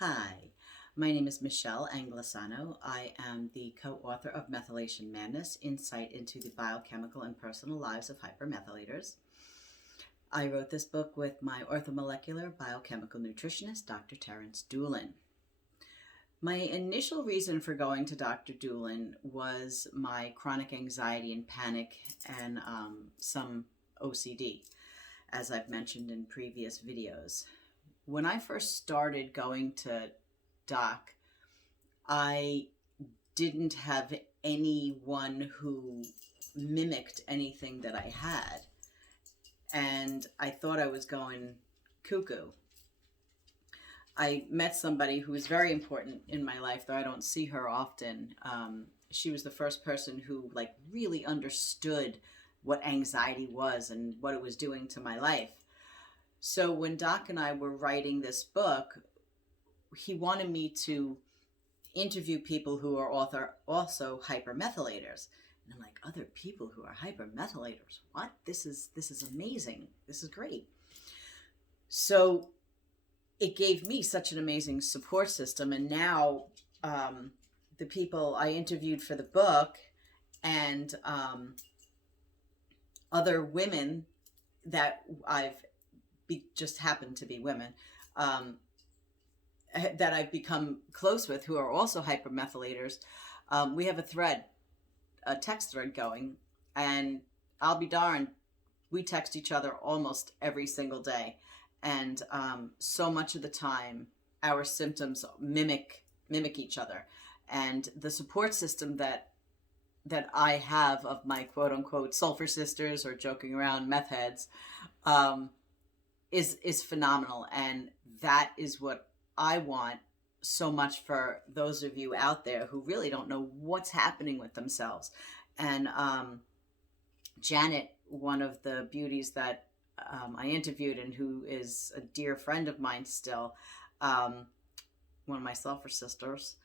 Hi, my name is Michelle Anglisano. I am the co-author of Methylation Madness, Insight into the Biochemical and Personal Lives of Hypermethylators. I wrote this book with my orthomolecular biochemical nutritionist, Dr. Terence Doolin. My initial reason for going to Dr. Doolin was my chronic anxiety and panic and some OCD, as I've mentioned in previous videos. When I first started going to Doc, I didn't have anyone who mimicked anything that I had. And I thought I was going cuckoo. I met somebody who was very important in my life, though I don't see her often. She was the first person who really understood what anxiety was and what it was doing to my life. So when Doc and I were writing this book, he wanted me to interview people who are also hypermethylators. And I'm like, other people who are hypermethylators? What? This is amazing. This is great. So it gave me such an amazing support system. And now the people I interviewed for the book and other women that just happened to be women, that I've become close with who are also hypermethylators, we have a text thread going, and I'll be darned, we text each other almost every single day. And so much of the time, our symptoms mimic each other. And the support system that I have of my quote unquote sulfur sisters, or joking around meth heads, is phenomenal. And that is what I want so much for those of you out there who really don't know what's happening with themselves. And Janet, one of the beauties that I interviewed and who is a dear friend of mine still, one of my sulfur sisters,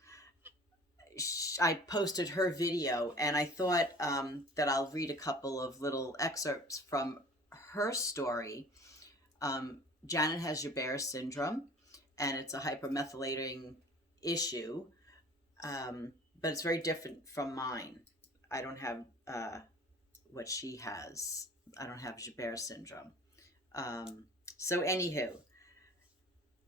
I posted her video, and I thought that I'll read a couple of little excerpts from her story. Janet has Gilbert syndrome, and it's a hypermethylating issue, but it's very different from mine. I don't have what she has. I don't have Gilbert syndrome. So anywho,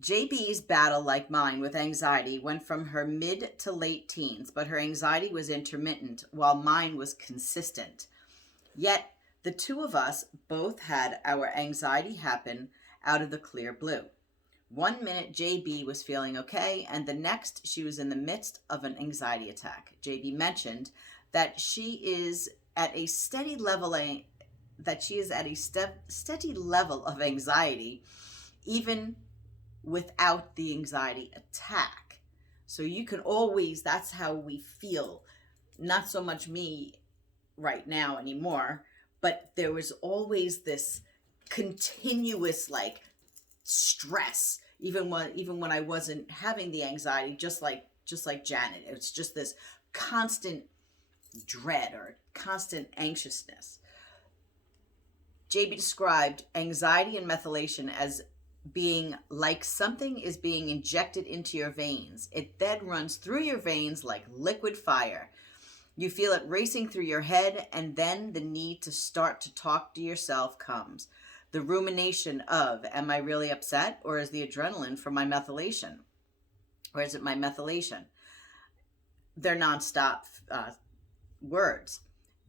JB's battle, like mine, with anxiety went from her mid to late teens, but her anxiety was intermittent while mine was consistent. Yet the two of us both had our anxiety happen out of the clear blue. 1 minute JB was feeling okay, and the next she was in the midst of an anxiety attack. JB mentioned that she is at a steady level of anxiety, even without the anxiety attack. So you can always, that's how we feel. Not so much me right now anymore, but there was always this continuous stress, even when I wasn't having the anxiety, just like Janet. It's just this constant dread or constant anxiousness. JB described anxiety and methylation as being like something is being injected into your veins. It then runs through your veins like liquid fire. You feel it racing through your head, and then the need to start to talk to yourself comes. The rumination of, am I really upset, or is the adrenaline from my methylation? Or is it my methylation? They're nonstop words.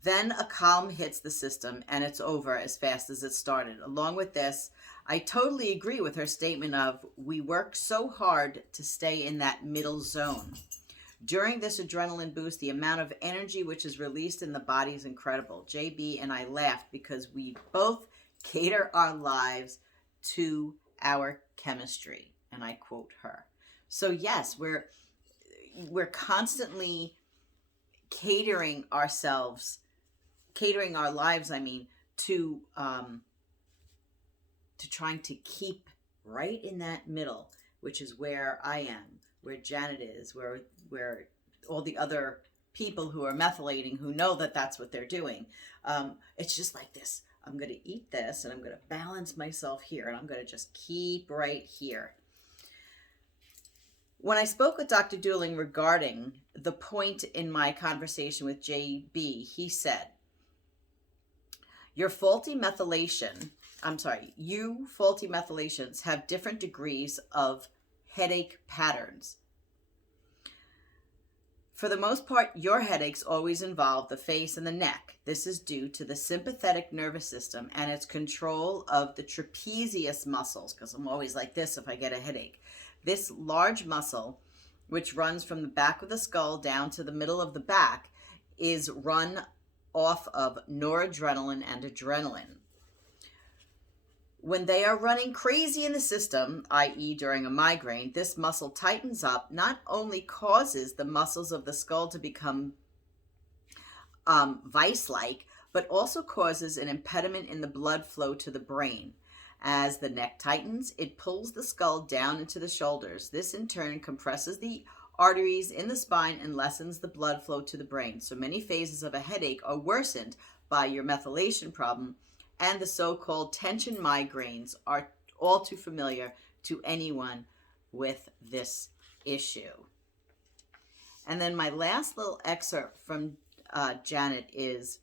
Then a calm hits the system, and it's over as fast as it started. Along with this, I totally agree with her statement of, we work so hard to stay in that middle zone. During this adrenaline boost, the amount of energy which is released in the body is incredible. JB and I laughed because we both cater our lives to our chemistry. And I quote her. So yes, we're constantly catering our lives, to trying to keep right in that middle, which is where I am, where Janet is, where all the other people who are methylating, who know that that's what they're doing. It's just like this. I'm going to eat this, and I'm going to balance myself here, and I'm going to just keep right here. When I spoke with Dr. Dooling regarding the point in my conversation with JB, he said, you faulty methylations have different degrees of headache patterns. For the most part, your headaches always involve the face and the neck. This is due to the sympathetic nervous system and its control of the trapezius muscles, because I'm always like this if I get a headache. This large muscle, which runs from the back of the skull down to the middle of the back, is run off of noradrenaline and adrenaline. When they are running crazy in the system, i.e. during a migraine, this muscle tightens up, not only causes the muscles of the skull to become vice-like, but also causes an impediment in the blood flow to the brain. As the neck tightens, it pulls the skull down into the shoulders. This in turn compresses the arteries in the spine and lessens the blood flow to the brain. So many phases of a headache are worsened by your methylation problem, and the so-called tension migraines are all too familiar to anyone with this issue. And then my last little excerpt from Janet is,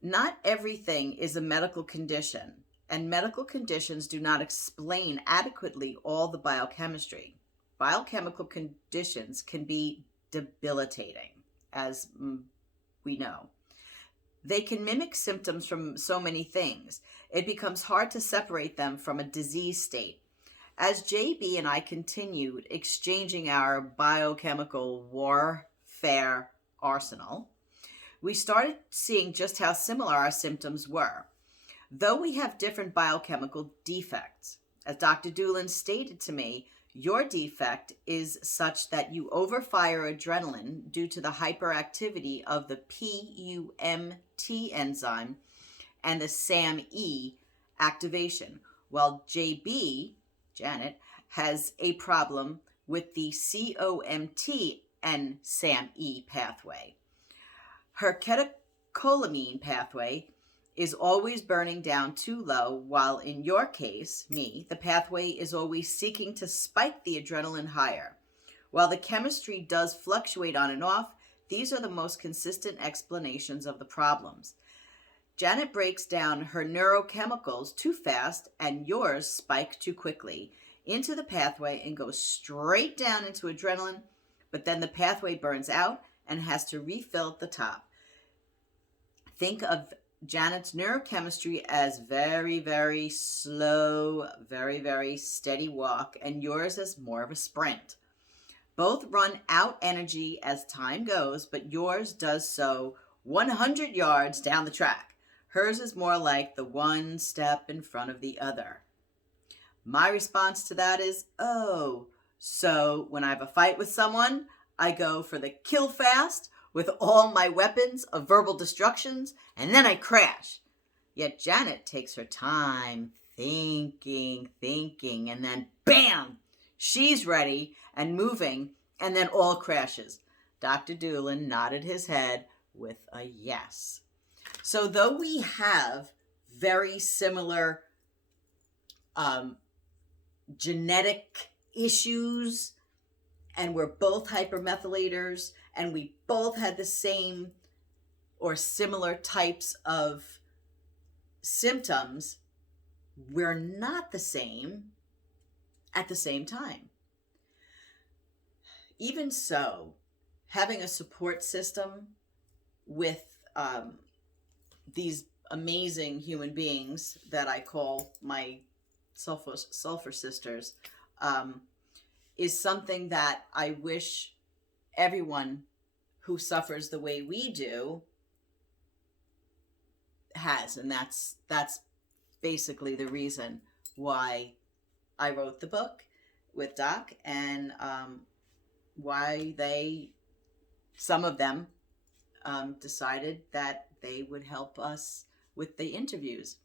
not everything is a medical condition, and medical conditions do not explain adequately all the biochemistry. Biochemical conditions can be debilitating, as we know. They can mimic symptoms from so many things. It becomes hard to separate them from a disease state. As JB and I continued exchanging our biochemical warfare arsenal, we started seeing just how similar our symptoms were, though we have different biochemical defects. As Dr. Doolin stated to me, your defect is such that you overfire adrenaline due to the hyperactivity of the PUMT enzyme and the SAMe activation, while JB, Janet, has a problem with the COMT and SAMe pathway. Her catecholamine pathway is always burning down too low, while in your case, me, the pathway is always seeking to spike the adrenaline higher. While the chemistry does fluctuate on and off, these are the most consistent explanations of the problems. Janet breaks down her neurochemicals too fast, and yours spike too quickly into the pathway and goes straight down into adrenaline, but then the pathway burns out and has to refill at the top. Think of Janet's neurochemistry as very, very slow, very, very steady walk, and yours as more of a sprint. Both run out energy as time goes, but yours does so 100 yards down the track. Hers is more like the one step in front of the other. My response to that is, oh, so when I have a fight with someone, I go for the kill fast with all my weapons of verbal destructions, and then I crash. Yet Janet takes her time thinking, and then bam, she's ready and moving, and then all crashes. Dr. Doolin nodded his head with a yes. So though we have very similar genetic issues, and we're both hypermethylators, and we both had the same or similar types of symptoms, we're not the same at the same time. Even so, having a support system with these amazing human beings that I call my sulfur sisters is something that I wish everyone who suffers the way we do has, and that's basically the reason why I wrote the book with Doc, and why some of them decided that they would help us with the interviews.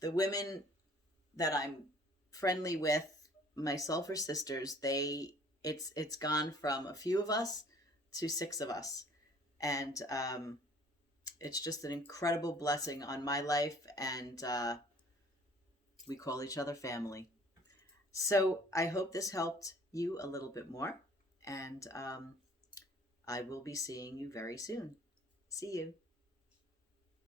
The women that I'm friendly with, my sulfur sisters, it's gone from a few of us to 6 of us, and it's just an incredible blessing on my life, and we call each other family. So I hope this helped you a little bit more. And I will be seeing you very soon. See you.